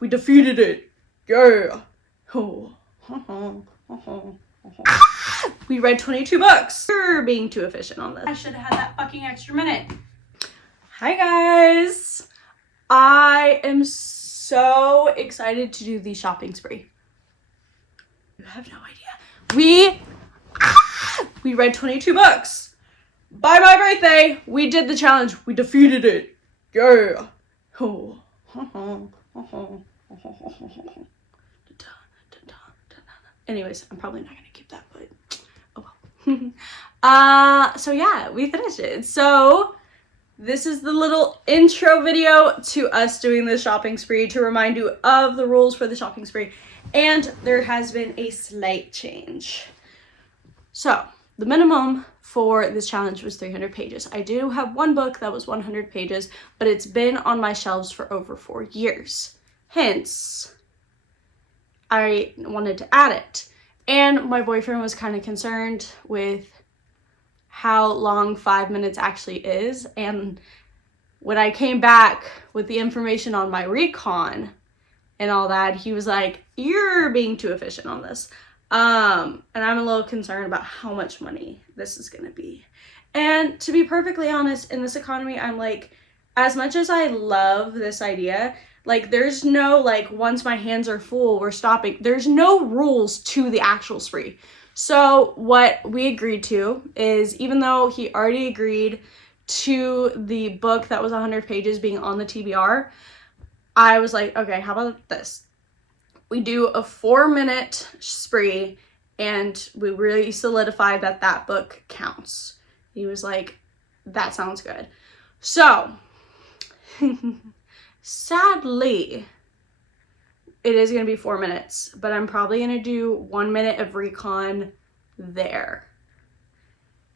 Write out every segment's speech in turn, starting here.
we defeated it. Yeah. Oh. We read 22 books. You're being too efficient on this. I should have had that fucking extra minute. Hi guys. I am so excited to do the shopping spree. You have no idea. We read 22 books. By my birthday, we did the challenge. We defeated it. Yeah. Oh. Anyways, I'm probably not gonna keep that, but oh well. So yeah, we finished it. So this is the little intro video to us doing the shopping spree to remind you of the rules for the shopping spree. And there has been a slight change. So the minimum for this challenge was 300 pages. I do have one book that was 100 pages, but it's been on my shelves for over 4 years. Hence, I wanted to add it. And my boyfriend was kind of concerned with how long 5 minutes actually is. And when I came back with the information on my recon and all that, he was like, you're being too efficient on this. And I'm a little concerned about how much money this is gonna be. And to be perfectly honest, in this economy, I'm like, as much as I love this idea, like there's no like, once my hands are full, we're stopping. There's no rules to the actual spree. So what we agreed to is, even though he already agreed to the book that was 100 pages being on the TBR, I was like, okay, how about this? We do a 4-minute spree and we really solidify that that book counts. He was like, that sounds good. So, sadly, it is going to be 4 minutes, but I'm probably going to do 1 minute of recon there.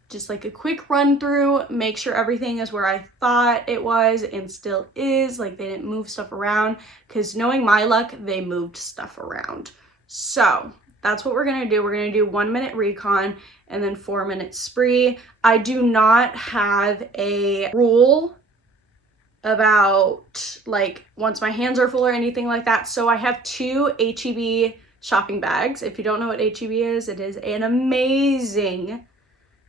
Just like a quick run through, make sure everything is where I thought it was and still is, like they didn't move stuff around, because knowing my luck, they moved stuff around. So that's what we're gonna do. We're gonna do 1 minute recon and then 4 minute spree. I do not have a rule about like once my hands are full or anything like that. So I have 2 HEB shopping bags. If you don't know what HEB is, it is an amazing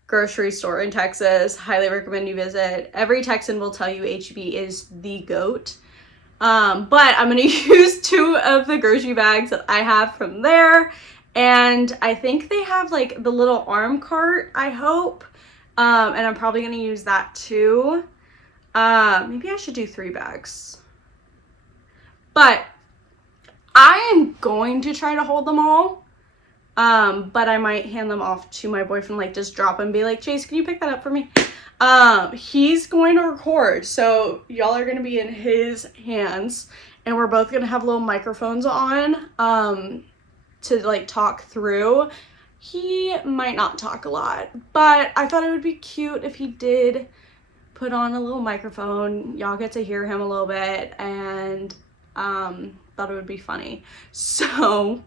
grocery store in Texas. Highly recommend you visit. Every Texan will tell you HEB is the GOAT. But I'm gonna use 2 of the grocery bags that I have from there. And I think they have like the little arm cart, I hope. And I'm probably gonna use that too. Maybe I should do 3 bags. But I am going to try to hold them all. But I might hand them off to my boyfriend, like just drop and be like, Chase, can you pick that up for me? He's going to record, so y'all are going to be in his hands, and we're both going to have little microphones on, to like talk through. He might not talk a lot, but I thought it would be cute if he did put on a little microphone. Y'all get to hear him a little bit, and, thought it would be funny. So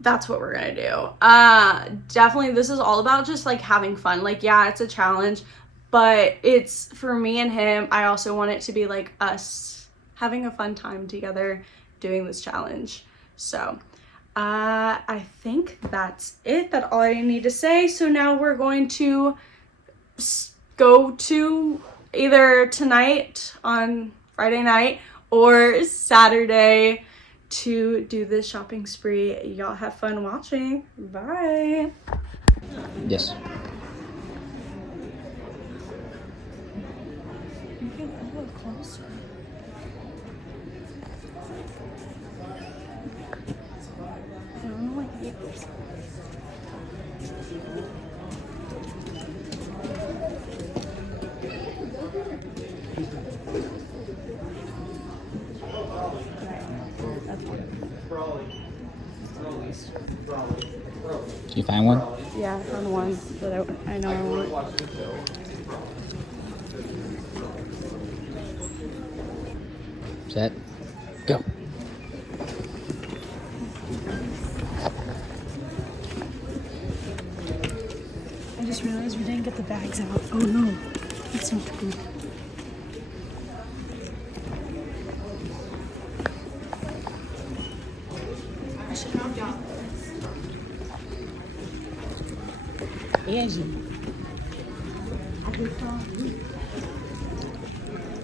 that's what we're gonna do. Definitely this is all about just like having fun. Like, yeah, it's a challenge, but it's for me and him. I also want it to be like us having a fun time together doing this challenge. So I think that's it. That's all I need to say. So now we're going to go to either tonight on Friday night or Saturday to do this shopping spree. Y'all have fun watching. Bye. Yes. You can a little closer. I don't know what it is. Did you find one? Yeah, I found one that I know I want. Set. Go. I just realized we didn't get the bags out. Oh no, that's not good.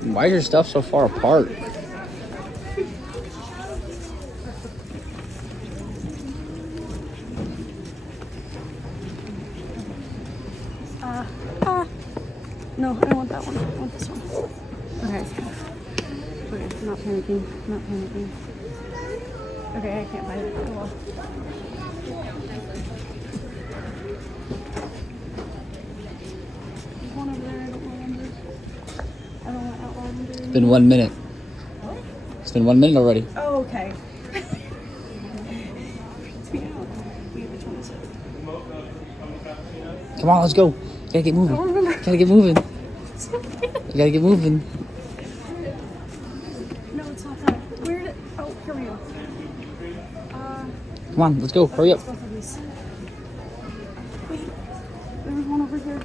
Why is your stuff so far apart? No, I don't want that one. I want this one. Okay. Okay, not panicking. Not panicking. Okay, I can't find it. Oh, well. There's one over there. I don't remember. I don't want outlaw under. It's been 1 minute. It's been 1 minute already. Oh, okay. Which one is it? Come on, let's go. Gotta get moving. I don't remember. Gotta get moving. You gotta get moving. No, it's not that. Where did it? Oh, here we go. Come on, let's go. Hurry up. It's both of these. Wait, there was one over here.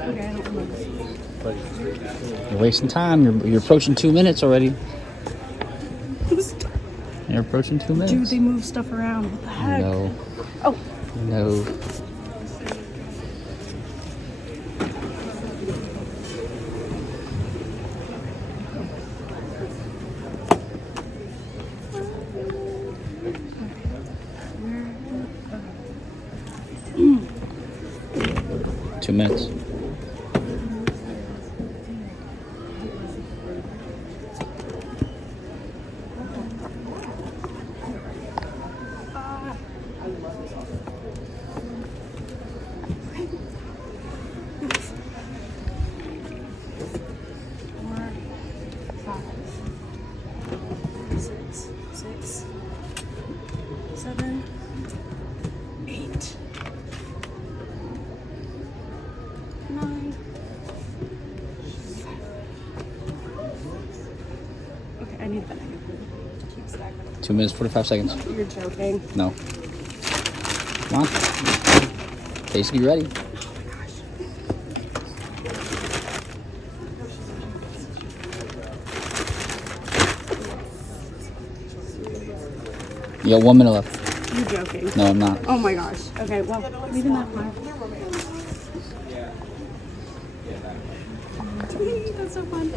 Okay, I don't remember. You're wasting time. You're approaching 2 minutes already. You're approaching 2 minutes. Dude, they move stuff around. What the heck? No. Oh. No. Where? 2 minutes. Six, 7, 8, 9. Okay, I need a bag. 2 minutes, 45 seconds. You're joking. No. Come on. Casey, you ready? You got 1 minute left. You're joking. No, I'm not. Oh my gosh. Okay, well, leaving that part. That's so fun.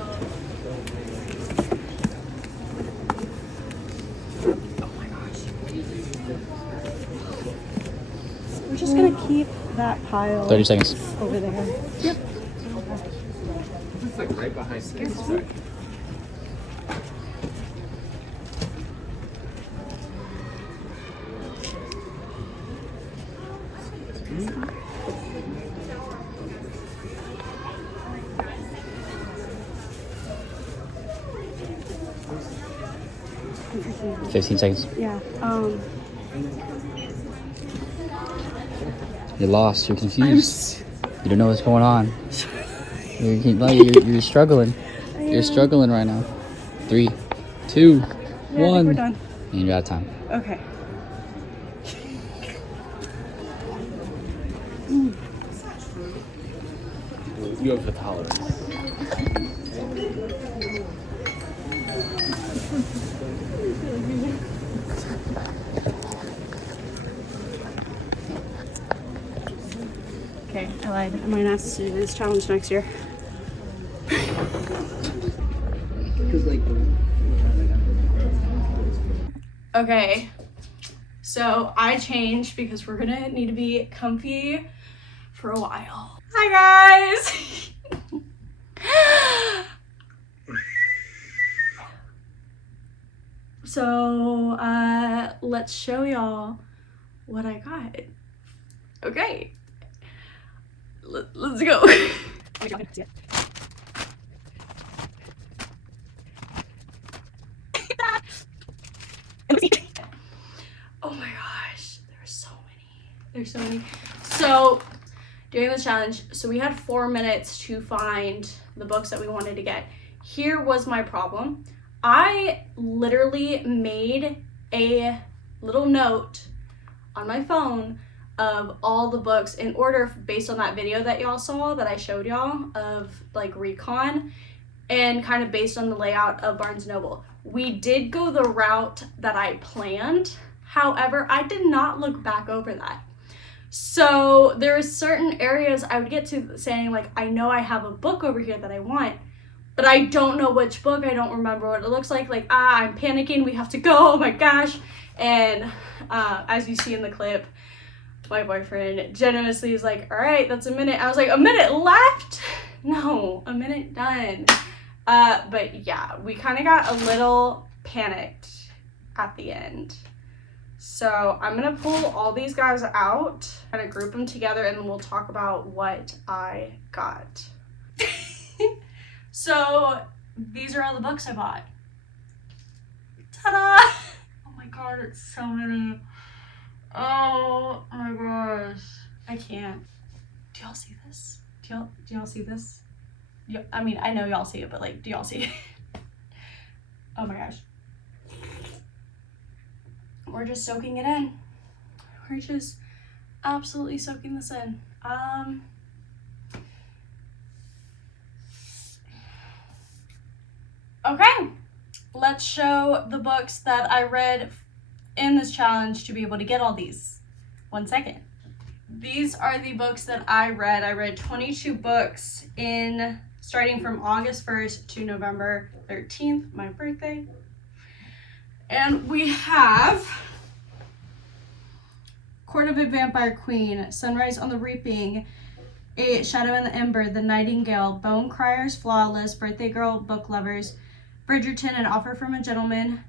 Oh my gosh. We're just gonna keep that pile 30 seconds. over there. Yep. It's like right behind Bookstore. Interesting. 15 seconds. Yeah. You're lost. You're confused. You don't know what's going on. You're struggling. You're struggling right now. 3, 2, Yeah, I think 1. we're done. And you're out of time. Okay. You have the tolerance. Okay, I lied. I might have to do this challenge next year. Okay, so I changed because we're gonna need to be comfy for a while. Hi guys! So, let's show y'all what I got. Okay. Let's go. Oh my gosh, there's so many. There's so many. So, doing this challenge, so we had 4 minutes to find the books that we wanted to get. Here was my problem. I literally made a little note on my phone of all the books in order based on that video that y'all saw that I showed y'all of like recon, and kind of based on the layout of Barnes & Noble. We did go the route that I planned. However, I did not look back over that. So there are certain areas I would get to saying like, I know I have a book over here that I want, but I don't know which book. I don't remember what it looks like. Like, I'm panicking. We have to go. Oh my gosh. And as you see in the clip, my boyfriend generously is like, all right, that's a minute. I was like, a minute left? No, a minute done. But yeah, we kind of got a little panicked at the end. So I'm gonna pull all these guys out, kind of group them together, and then we'll talk about what I got. So these are all the books I bought. Ta-da! Oh my god, it's so many. Oh my gosh. I can't. Do y'all see this? Do y'all see this? I mean, I know y'all see it, but like, do y'all see it? Oh my gosh. We're just soaking it in. We're just absolutely soaking this in. Okay, let's show the books that I read in this challenge to be able to get all these. 1 second. These are the books that I read. I read 22 books starting from August 1st to November 13th, my birthday. And we have Court of a Vampire Queen, Sunrise on the Reaping, A Shadow in the Ember, The Nightingale, Bone Criers, Flawless, Birthday Girl, Book Lovers, Bridgerton, An Offer from a Gentleman,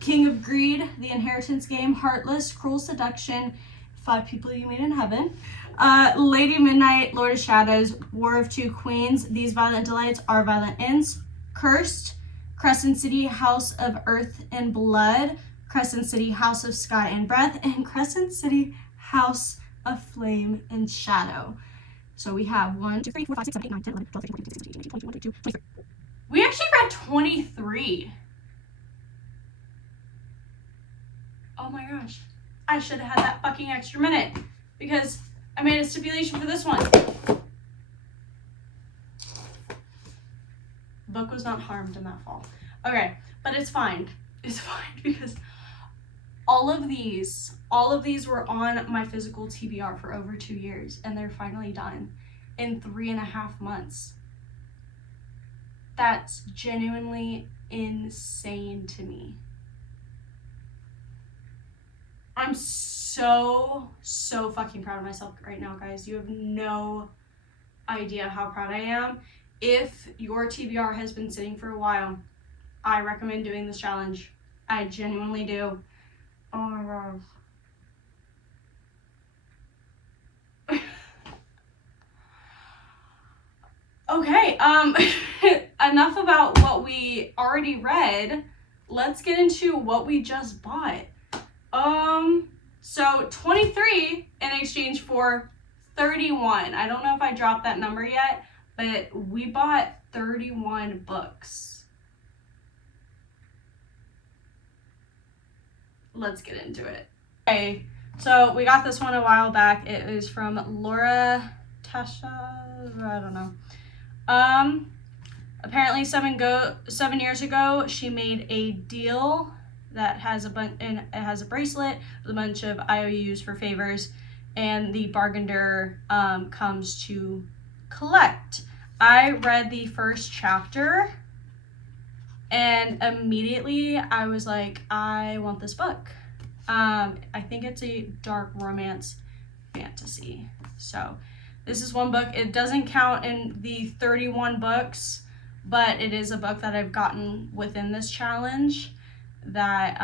King of Greed, The Inheritance Game, Heartless, Cruel Seduction, 5 People You Meet in Heaven, Lady Midnight, Lord of Shadows, War of Two Queens, These Violent Delights, Our Violent Ends, Cursed, Crescent City, House of Earth and Blood, Crescent City, House of Sky and Breath, and Crescent City, House of Flame and Shadow. So we have 1, 2, 3, 4, 5, 6, 7, 8, 9, 10, 11, 12, 13, 14, 15, 16, 17, 18, 19, 20, 21, 22, 23. We actually read 23. Oh my gosh. I should have had that fucking extra minute because I made a stipulation for this one. The book was not harmed in that fall. Okay, but it's fine. It's fine because all of these were on my physical TBR for over 2 years, and they're finally done in 3.5 months. That's genuinely insane to me. I'm so fucking proud of myself right now, guys. You have no idea how proud I am. If your TBR has been sitting for a while, I recommend doing this challenge. I genuinely do. Oh my gosh. Okay, enough about what we already read. Let's get into what we just bought. So 23 in exchange for 31. I don't know if I dropped that number yet, but we bought 31 books. Let's get into it. Okay, so we got this one a while back. It is from Laura Tasha, I don't know. Apparently 7 years ago, she made a deal that has it has a bracelet with a bunch of IOUs for favors, and the bargainer comes to collect. I read the first chapter, and immediately I was like, I want this book. I think it's a dark romance fantasy. So this is one book. It doesn't count in the 31 books, but it is a book that I've gotten within this challenge that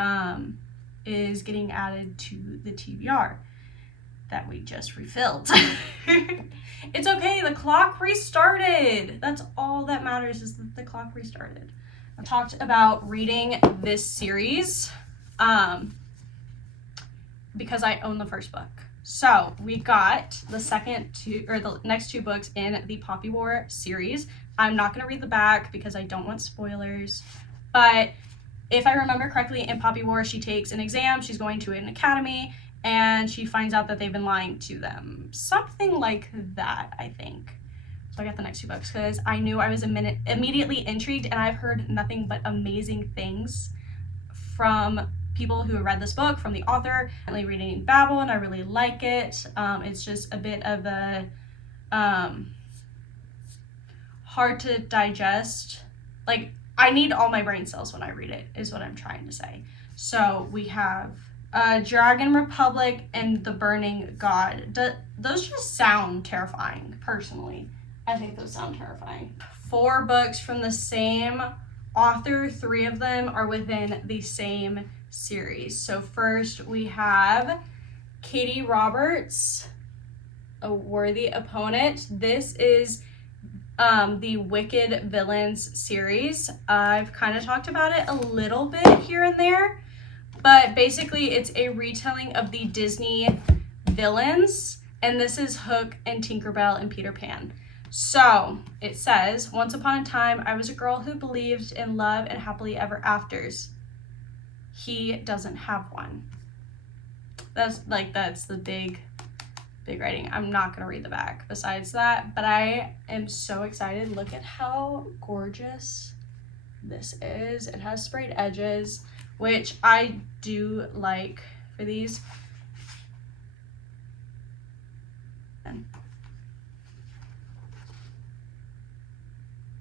is getting added to the TBR that we just refilled. It's okay, the clock restarted. That's all that matters, is that the clock restarted. I talked about reading this series because I own the first book. So we got the next two books in the Poppy War series. I'm not going to read the back because I don't want spoilers, but if I remember correctly, in Poppy War, she takes an exam. She's going to an academy, and she finds out that they've been lying to them. Something like that, I think. So I got the next 2 books because I knew I was immediately intrigued, and I've heard nothing but amazing things from people who have read this book, from the author. I'm currently reading Babel, and I really like it. It's just a bit of a hard to digest. Like, I need all my brain cells when I read it, is what I'm trying to say. So we have Dragon Republic and The Burning God. Those just sound terrifying, personally. I think those sound terrifying. 4 books from the same author. 3 of them are within the same series. So first we have Katie Roberts, A Worthy Opponent. This is the Wicked Villains series. I've kind of talked about it a little bit here and there, but basically it's a retelling of the Disney villains, and this is Hook and Tinkerbell and Peter Pan. So it says, once upon a time, I was a girl who believed in love and happily ever afters. He doesn't have one. That's the big writing. I'm not going to read the back besides that, but I am so excited. Look at how gorgeous this is. It has sprayed edges, which I do like for these.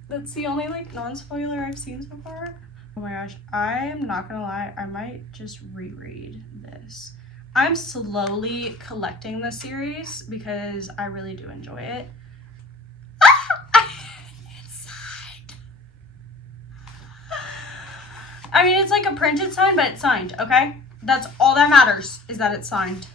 That's the only non-spoiler I've seen so far. Oh my gosh, I am not gonna lie, I might just reread this. I'm slowly collecting this series because I really do enjoy it. It's signed. I mean, it's like a printed sign, but it's signed, okay? That's all that matters, is that it's signed.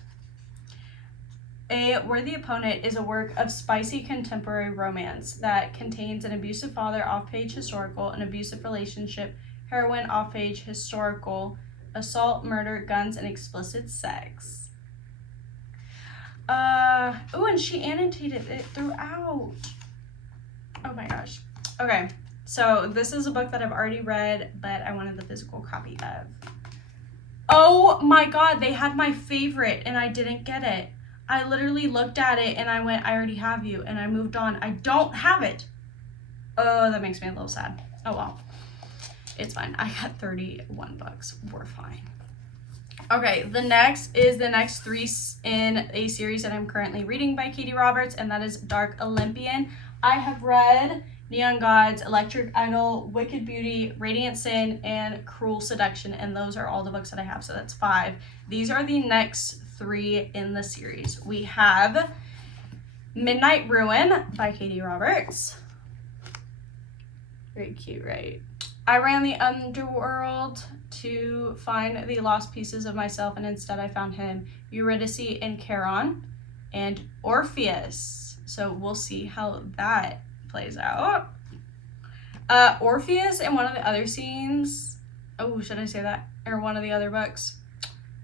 A Worthy Opponent is a work of spicy contemporary romance that contains an abusive father, off-page historical, an abusive relationship, heroine, off-page historical, assault, murder, guns, and explicit sex. Oh, and she annotated it throughout. Oh my gosh. Okay, so this is a book that I've already read, but I wanted the physical copy of. Oh my god, they had my favorite, and I didn't get it. I literally looked at it and I went, I already have you, and I moved on. I don't have it. Oh, that makes me a little sad. Oh well, it's fine. I got 31 books. We're fine. Okay, the next 3 in a series that I'm currently reading by Katie Roberts, and that is Dark Olympian. I have read Neon Gods, Electric Idol, Wicked Beauty, Radiant Sin, and Cruel Seduction, and those are all the books that I have, so that's 5. These are the next 3 in the series. We have Midnight Ruin by Katie Roberts. Very cute, right? I ran the underworld to find the lost pieces of myself, and instead I found him, Eurydice and Charon, and Orpheus. So we'll see how that plays out. Orpheus in one of the other scenes, oh, should I say that? Or one of the other books,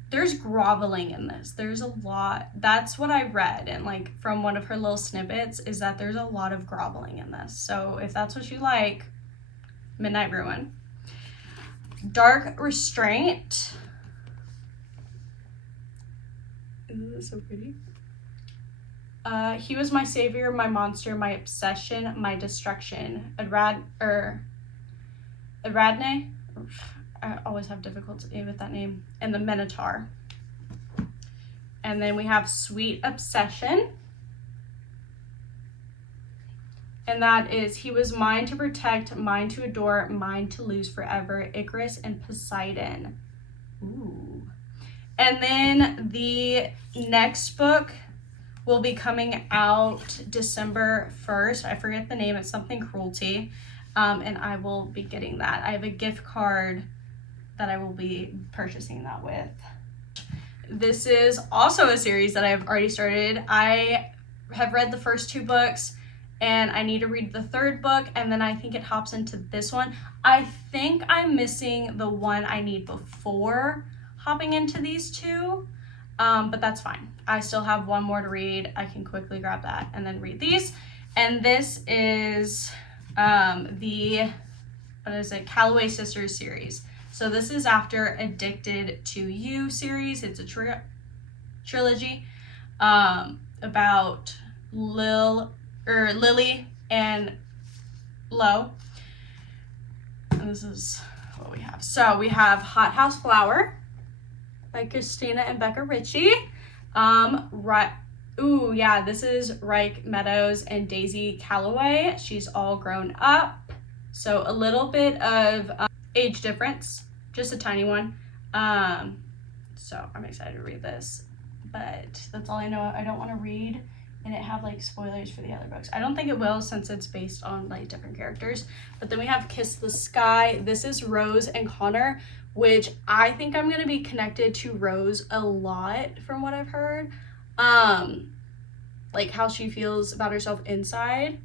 there's groveling in this. There's a lot. That's what I read, and from one of her little snippets is that there's a lot of groveling in this. So if that's what you like, Midnight Ruin. Dark Restraint. Isn't this so pretty? He was my savior, my monster, my obsession, my destruction. Adradne. I always have difficulty with that name. And the Minotaur. And then we have Sweet Obsession. And that is, he was mine to protect, mine to adore, mine to lose forever. Icarus and Poseidon. Ooh. And then the next book will be coming out December 1st. I forget the name. It's something cruelty. And I will be getting that. I have a gift card that I will be purchasing that with. This is also a series that I have already started. I have read the first 2 books, and I need to read the 3rd book, and then I think it hops into this one. I think I'm missing the one I need before hopping into these 2, but that's fine. I still have 1 more to read. I can quickly grab that and then read these. And this is Calloway Sisters series. So this is after Addicted to You series. It's a trilogy about Lily and Lo. And this is what we have. So we have Hot House Flower by Christina and Becca Ritchie. Ooh, yeah, this is Reich Meadows and Daisy Calloway. She's all grown up. So a little bit of age difference, just a tiny one. So I'm excited to read this, but that's all I know. I don't want to read and it have like spoilers for the other books. I don't think it will, since it's based on like different characters. But then we have Kiss the Sky. This is Rose and Connor, which I think I'm going to be connected to Rose a lot from what I've heard. Like how she feels about herself inside.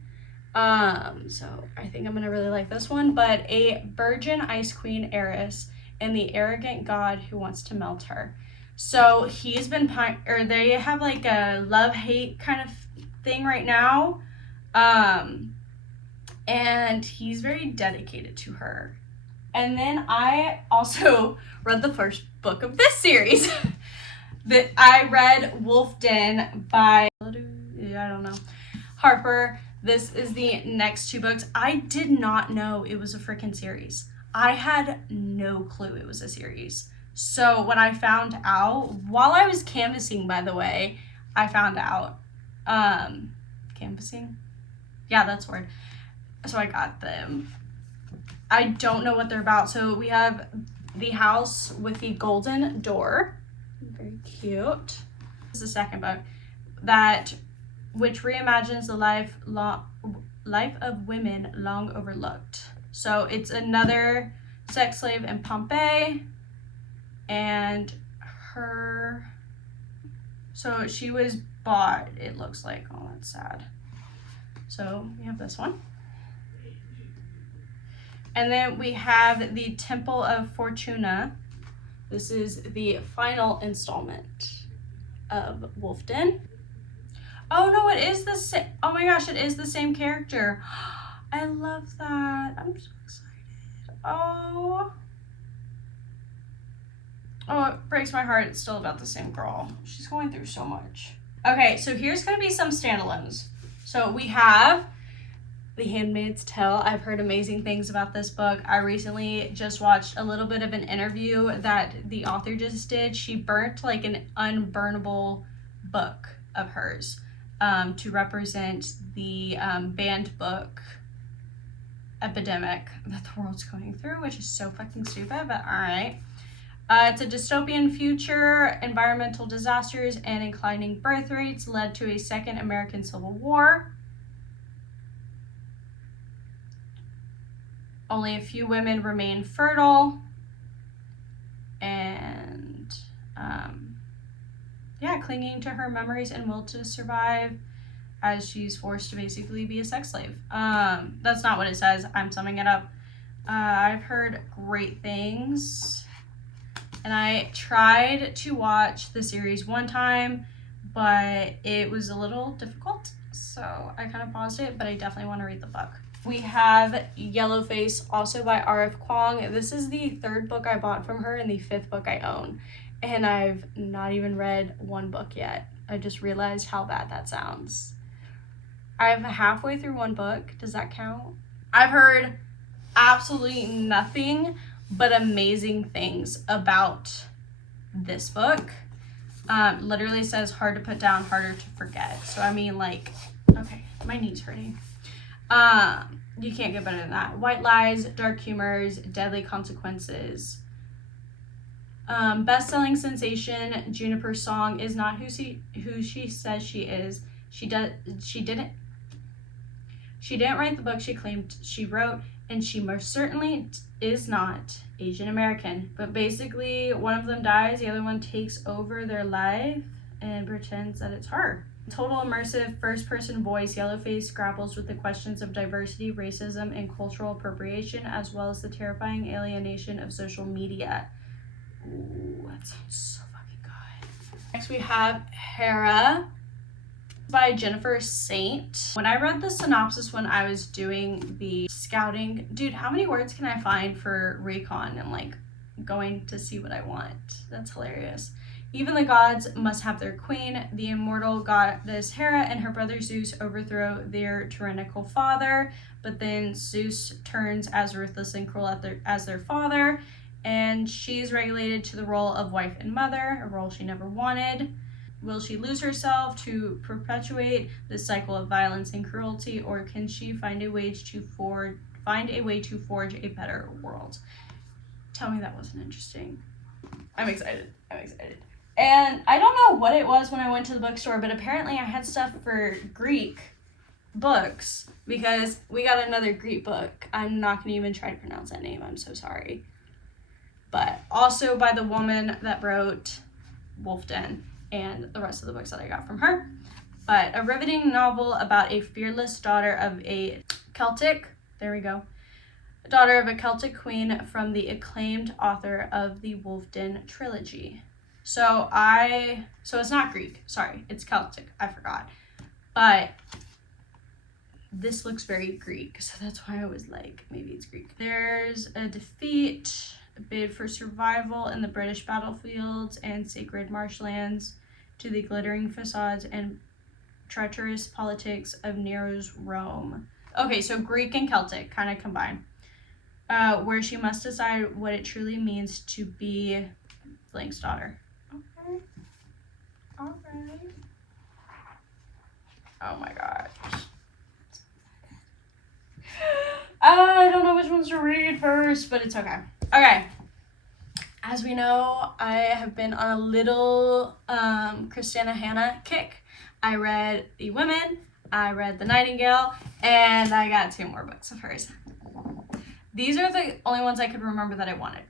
So I think I'm gonna really like this one. But a virgin ice queen heiress and the arrogant god who wants to melt her. So he's been they have like a love-hate kind of thing right now. And he's very dedicated to her. And then I also read the first book of this series. That I read Wolf Den by, I don't know, Harper. This is the next two books. I did not know it was a freaking series. I had no clue it was a series. So when I found out, while I was canvassing, by the way, I found out, canvassing? Yeah, that's the word. So I got them. I don't know what they're about. So we have The House with the Golden Door. Very cute. This is the second book which reimagines the life of women long overlooked. So it's another sex slave in Pompeii, and so she was bought, it looks like. Oh, that's sad. So we have this one. And then we have the Temple of Fortuna. This is the final installment of Wolf Den. Oh no, it is the same. Oh my gosh, it is the same character. I love that. I'm so excited. Oh, it breaks my heart. It's still about the same girl. She's going through so much. Okay, so here's gonna be some standalones. So we have The Handmaid's Tale. I've heard amazing things about this book. I recently just watched a little bit of an interview that the author just did. She burnt like an unburnable book of hers to represent the banned book epidemic that the world's going through, which is so fucking stupid, but all right. It's a dystopian future. Environmental disasters and inclining birth rates led to a second American Civil War. Only a few women remain fertile, and clinging to her memories and will to survive as she's forced to basically be a sex slave. That's not what it says. I'm summing it up. I've heard great things, and I tried to watch the series one time, but it was a little difficult, so I kind of paused it, but I definitely want to read the book. We have Yellowface, also by R.F. Kuang. This is the third book I bought from her and the fifth book I own. And I've not even read one book yet. I just realized how bad that sounds. I'm halfway through one book. Does that count? I've heard absolutely nothing but amazing things about this book. Literally says hard to put down, harder to forget. So I mean, like, okay, my knee's hurting. You can't get better than that. White Lies, Dark Humors, Deadly Consequences. Best-selling sensation, Juniper's Song is not who she says she is. She didn't write the book she claimed she wrote, and she most certainly is not Asian American. But basically, one of them dies, the other one takes over their life and pretends that it's her. Total immersive first-person voice, Yellowface grapples with the questions of diversity, racism, and cultural appropriation, as well as the terrifying alienation of social media. Ooh, that sounds so fucking good. Next we have Hera by Jennifer Saint. When I read the synopsis when I was doing the scouting, dude, how many words can I find for recon and like going to see what I want? That's hilarious. Even the gods must have their queen. The immortal goddess Hera and her brother Zeus overthrow their tyrannical father, but then Zeus turns as ruthless and cruel as their father, and she's regulated to the role of wife and mother, a role she never wanted. Will she lose herself to perpetuate this cycle of violence and cruelty, or can she find a way to forge a better world? Tell me that wasn't interesting. I'm excited. And I don't know what it was when I went to the bookstore, but apparently I had stuff for Greek books because we got another Greek book. I'm not going to even try to pronounce that name. I'm so sorry. But also by the woman that wrote Wolf Den and the rest of the books that I got from her. But a riveting novel about a fearless daughter of a Celtic queen from the acclaimed author of the Wolf Den trilogy. So it's not Greek, sorry, it's Celtic, I forgot. But this looks very Greek, so that's why I was like, maybe it's Greek. There's a defeat, a bid for survival in the British battlefields and sacred marshlands, to the glittering facades and treacherous politics of Nero's Rome. Okay, so Greek and Celtic kind of combined. Where she must decide what it truly means to be blank's daughter. Okay. All right. Oh my gosh. I don't know which ones to read first, but it's okay. Okay. As we know, I have been on a little Christina Hannah kick. I read The Women, I read The Nightingale, and I got 2 more books of hers. These are the only ones I could remember that I wanted.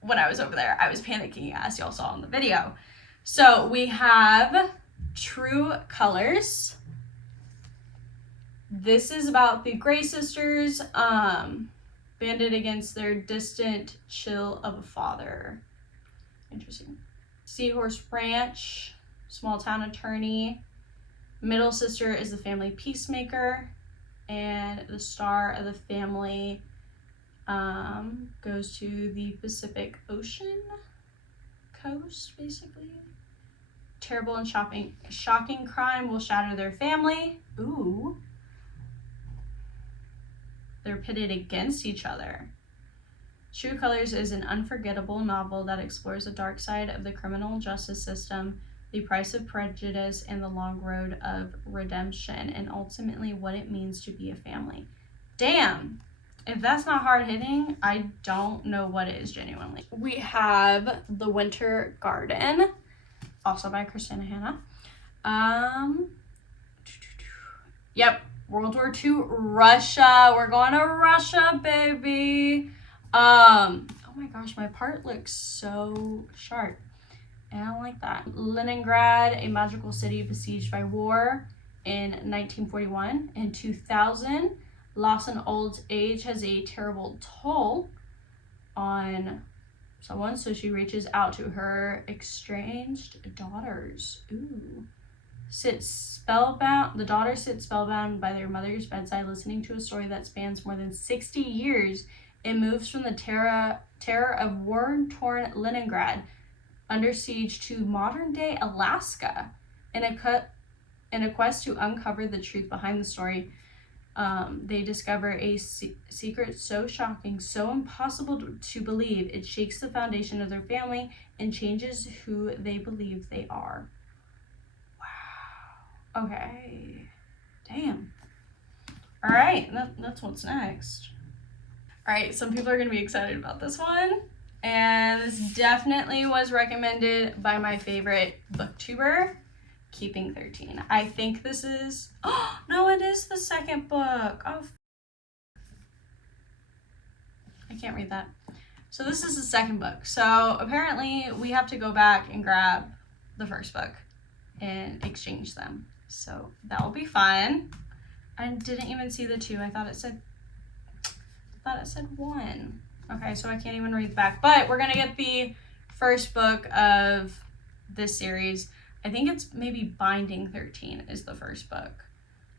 When I was over there, I was panicking, as y'all saw in the video. So we have True Colors. This is about the Grey sisters banded against their distant chill of a father. Interesting. Seahorse Ranch, small town attorney. Middle sister is the family peacemaker, and the star of the family goes to the Pacific Ocean coast, basically. Terrible and shocking crime will shatter their family. Ooh. They're pitted against each other. True Colors is an unforgettable novel that explores the dark side of the criminal justice system, the price of prejudice, and the long road of redemption, and ultimately what it means to be a family. Damn! If that's not hard-hitting, I don't know what is, genuinely. We have The Winter Garden, also by Christina Hannah. Yep, World War II, Russia. We're going to Russia, baby. Oh my gosh, my part looks so sharp. And I don't like that. Leningrad, a magical city besieged by war in 1941. In 2000, loss and old age has a terrible toll on someone, so she reaches out to her estranged daughters. Ooh. The daughters sit spellbound by their mother's bedside, listening to a story that spans more than 60 years. It moves from the terror of war-torn Leningrad under siege to modern-day Alaska. In a quest to uncover the truth behind the story, they discover a secret so shocking, so impossible to believe, it shakes the foundation of their family and changes who they believe they are. Wow. Okay. Damn. All right, that's what's next. All right, some people are going to be excited about this one. And this definitely was recommended by my favorite booktuber, Keeping 13. I think this is... Oh, no, it is the second book. Oh, I can't read that. So this is the second book. So apparently we have to go back and grab the first book and exchange them. So that will be fun. I didn't even see the 2. I thought it said 1. Okay, so I can't even read the back. But we're going to get the first book of this series. I think it's maybe Binding 13 is the first book.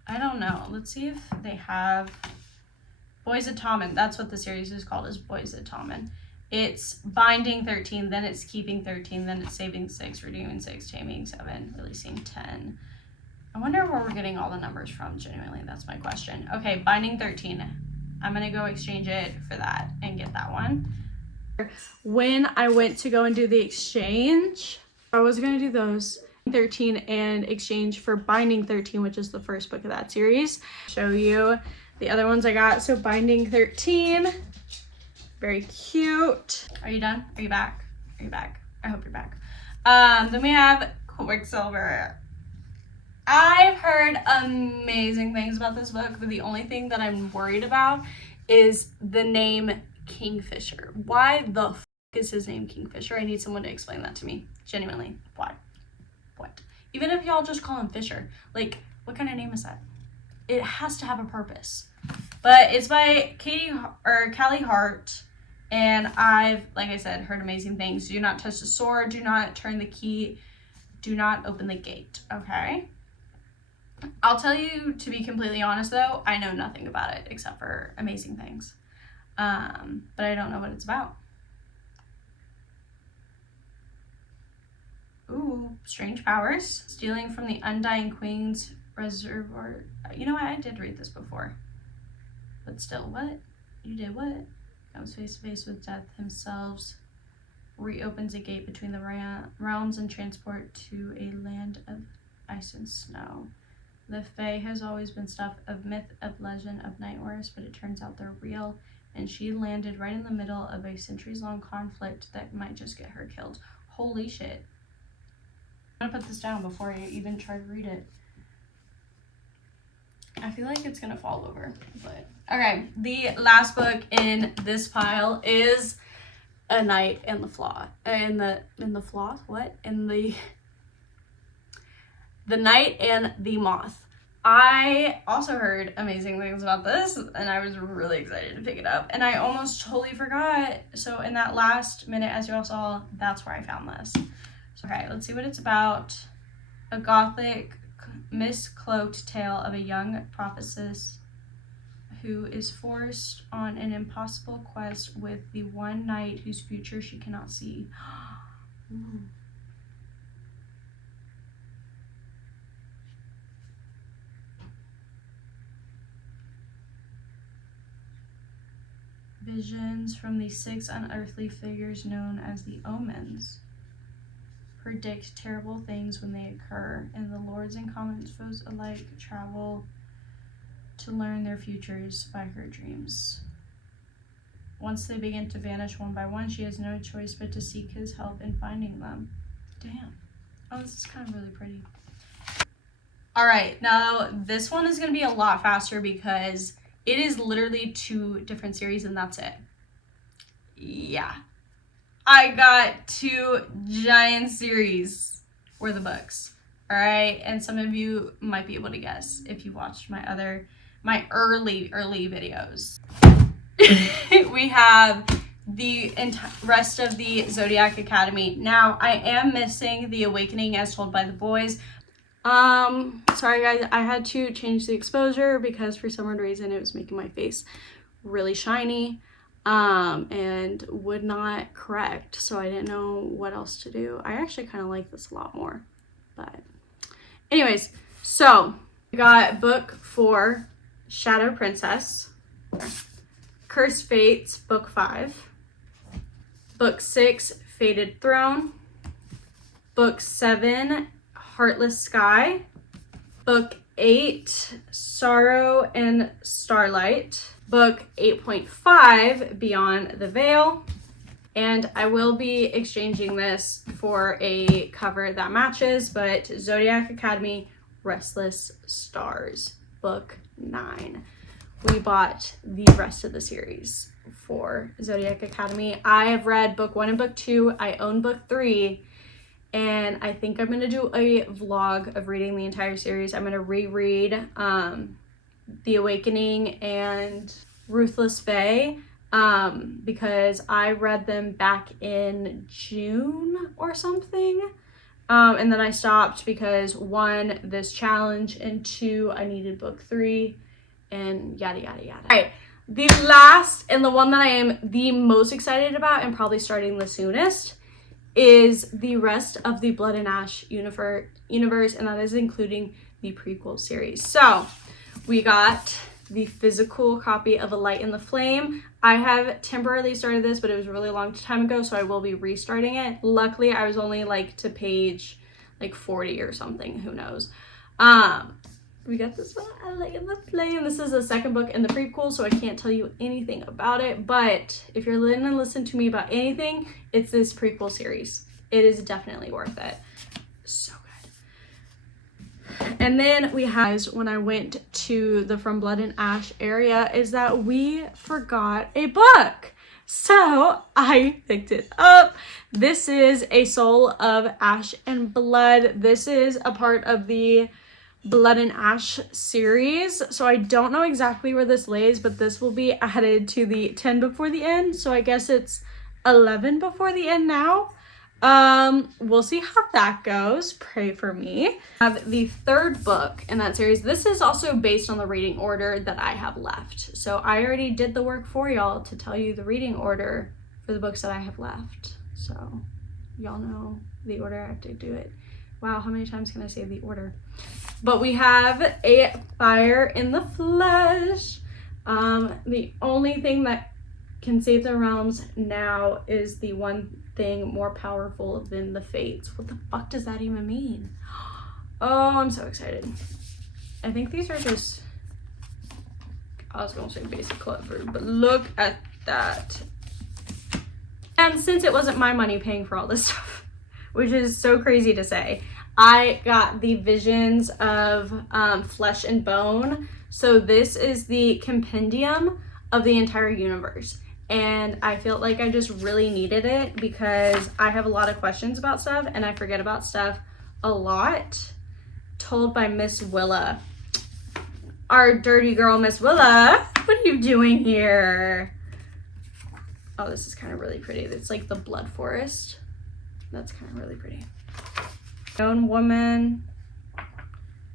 I don't know. Let's see if they have... Boys of Tommen. That's what the series is called, is Boys of Tommen. It's binding 13, then it's keeping 13, then it's saving 6, redeeming 6, taming 7, releasing 10. I wonder where we're getting all the numbers from, genuinely. That's my question. Okay, binding 13. I'm going to go exchange it for that and get that one. When I went to go and do the exchange, I was going to do those 13 and exchange for binding 13, which is the first book of that series. Show you the other ones I got. So binding 13, very cute. Are you done? Are you back? Are you back? I hope you're back. Then we have Quicksilver. I've heard amazing things about this book, but the only thing that I'm worried about is the name Kingfisher. Why the f is his name Kingfisher? I need someone to explain that to me. Genuinely. Why? What? Even if y'all just call him Fisher. Like, what kind of name is that? It has to have a purpose. But it's by Callie Hart. And I've, like I said, heard amazing things. Do not touch the sword. Do not turn the key. Do not open the gate. Okay? I'll tell you, to be completely honest, though, I know nothing about it except for amazing things. But I don't know what it's about. Ooh, strange powers. Stealing from the Undying Queen's reservoir. You know what? I did read this before. But still, what? You did what? Comes face to face with death himself. Reopens a gate between the realms and transport to a land of ice and snow. The Fae has always been stuff of myth, of legend, of nightmares, but it turns out they're real, and she landed right in the middle of a centuries-long conflict that might just get her killed. Holy shit. I'm gonna put this down before I even try to read it. I feel like it's gonna fall over, but... Okay, the last book in this pile is A Night in the Flaw. The Night and the Moth. I also heard amazing things about this, and I was really excited to pick it up, and I almost totally forgot. So in that last minute, as you all saw, that's where I found this. So, okay, let's see what it's about. A gothic, miscloaked tale of a young prophetess who is forced on an impossible quest with the one knight whose future she cannot see. Ooh. Visions from the 6 unearthly figures known as the Omens predict terrible things when they occur, and the lords and common foes alike travel to learn their futures by her dreams. Once they begin to vanish one by one, she has no choice but to seek his help in finding them. Damn. Oh, this is kind of really pretty. All right, now this one is going to be a lot faster because it is literally 2 different series and that's it. Yeah. I got 2 giant series worth of books. All right, and some of you might be able to guess if you watched my early videos. We have the rest of the Zodiac Academy. Now, I am missing The Awakening as told by the boys. Sorry guys, I had to change the exposure because for some reason it was making my face really shiny, and would not correct, so I didn't know what else to do. I actually kind of like this a lot more, but anyways, so we got book 4, Shadow Princess, Cursed Fates, book 5, book 6, Fated Throne, book 7, Heartless Sky, book 8, Sorrow and Starlight, book 8.5, Beyond the Veil, and I will be exchanging this for a cover that matches, but Zodiac Academy, Restless Stars, book 9. We bought the rest of the series for Zodiac Academy. I have read book 1 and book 2. I own book 3. And I think I'm going to do a vlog of reading the entire series. I'm going to reread The Awakening and Ruthless Fae because I read them back in June or something. And then I stopped because 1, this challenge, and 2, I needed book 3 and yada, yada, yada. All right, The last and the one that I am the most excited about and probably starting the soonest is the rest of the Blood and Ash universe, and that is including the prequel series. So we got the physical copy of A Light in the Flame. I have temporarily started this, but it was a really long time ago, so I will be restarting it. Luckily, I was only like to page like 40 or something, who knows. We got this one, A Light in the Flame. This is the second book in the prequel, so I can't tell you anything about it, but if you're going to listen to me about anything, it's this prequel series. It is definitely worth it. So good. And then we had, when I went to the From Blood and Ash area, is that we forgot a book. So I picked it up. This is A Soul of Ash and Blood. This is a part of the Blood and Ash series. So I don't know exactly where this lays, but this will be added to the 10 before the end. So I guess it's 11 before the end now. We'll see how that goes. Pray for me. I have the third book in that series. This is also based on the reading order that I have left. So I already did the work for y'all to tell you the reading order for the books that I have left. So y'all know the order I have to do it. Wow, how many times can I say the order? But we have A Fire in the Flesh. The only thing that can save the realms now is the one thing more powerful than the fates. What the fuck does that even mean? Oh, I'm so excited. I think these are just, I was gonna say basic cover, but look at that. And since it wasn't my money paying for all this stuff, which is so crazy to say, I got the Visions of Flesh and Bone. So this is the compendium of the entire universe. And I felt like I just really needed it because I have a lot of questions about stuff and I forget about stuff a lot. Told by Miss Willa. Our dirty girl, Miss Willa. What are you doing here? Oh, this is kind of really pretty. It's like the blood forest. That's kind of really pretty. Known woman.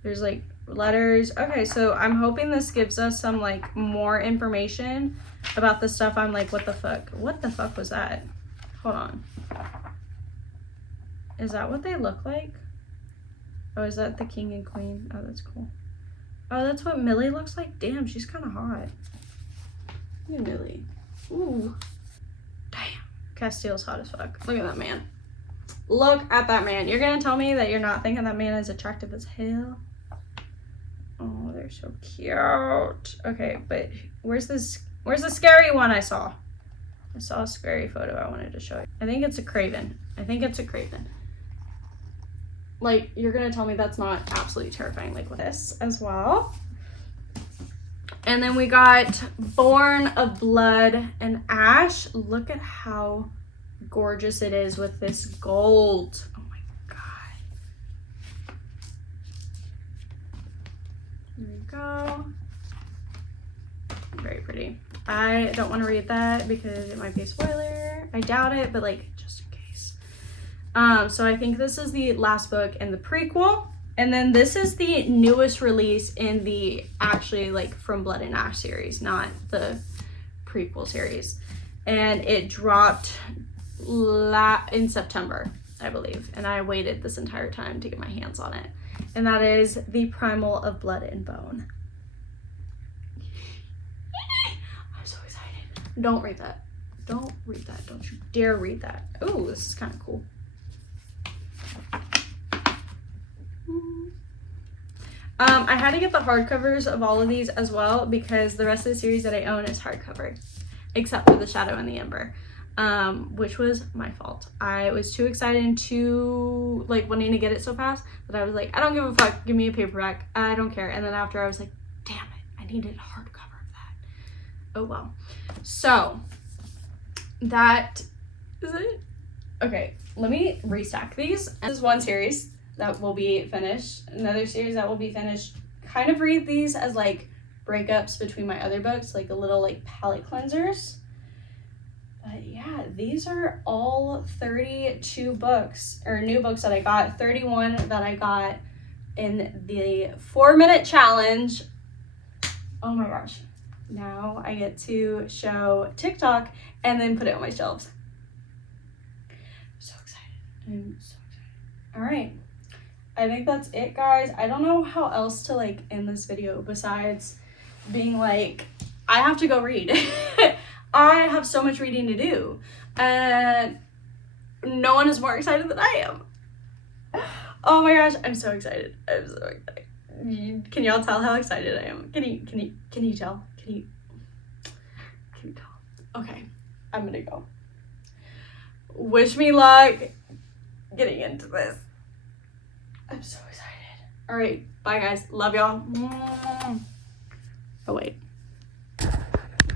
There's like letters. Okay, so I'm hoping this gives us some like more information about the stuff. I'm like, what the fuck? What the fuck was that? Hold on. Is that what they look like? Oh, is that the king and queen? Oh, that's cool. Oh, that's what Millie looks like? Damn, she's kind of hot. Look at Millie. Ooh. Damn. Castile's hot as fuck. Look at that man. Look at that man. You're gonna tell me that you're not thinking that man is attractive as hell? Oh, they're so cute. Okay, but where's the scary one I saw? I saw a scary photo I wanted to show you. I think it's a Craven. I think it's a Craven. Like, you're gonna tell me that's not absolutely terrifying, like with this as well. And then we got Born of Blood and Ash. Look at how gorgeous it is with this gold. Oh my god. There we go. Very pretty. I don't want to read that because it might be a spoiler. I doubt it, but like just in case. So I think this is the last book in the prequel. And then this is the newest release in the actually like From Blood and Ash series, not the prequel series. And it dropped in September, I believe. And I waited this entire time to get my hands on it. And that is The Primal of Blood and Bone. I'm so excited. Don't read that. Don't read that. Don't you dare read that. Oh, this is kind of cool. I had to get the hardcovers of all of these as well because the rest of the series that I own is hardcover, except for The Shadow and the Ember, which was my fault. I was too excited and too like wanting to get it so fast that I was like, I don't give a fuck, give me a paperback, I don't care. And then after I was like, damn it, I needed a hardcover of that. Oh well. So that is it. Okay, let me restack these. This is one series that will be finished, another series that will be finished. Kind of read these as like breakups between my other books, like a little like palette cleansers. But yeah, these are all 32 books or new books that I got, 31 that I got in the 4-minute challenge. Oh my gosh. now I get to show TikTok and then put it on my shelves. I'm so excited. I'm so excited. All right. I think that's it, guys. I don't know how else to like end this video besides being like, I have to go read. I have so much reading to do, and no one is more excited than I am. Oh my gosh, I'm so excited. I'm so excited. Can y'all tell how excited I am? Can you tell? Can you tell? Okay, I'm gonna go. Wish me luck getting into this. I'm so excited. All right, bye guys. Love y'all. Oh wait.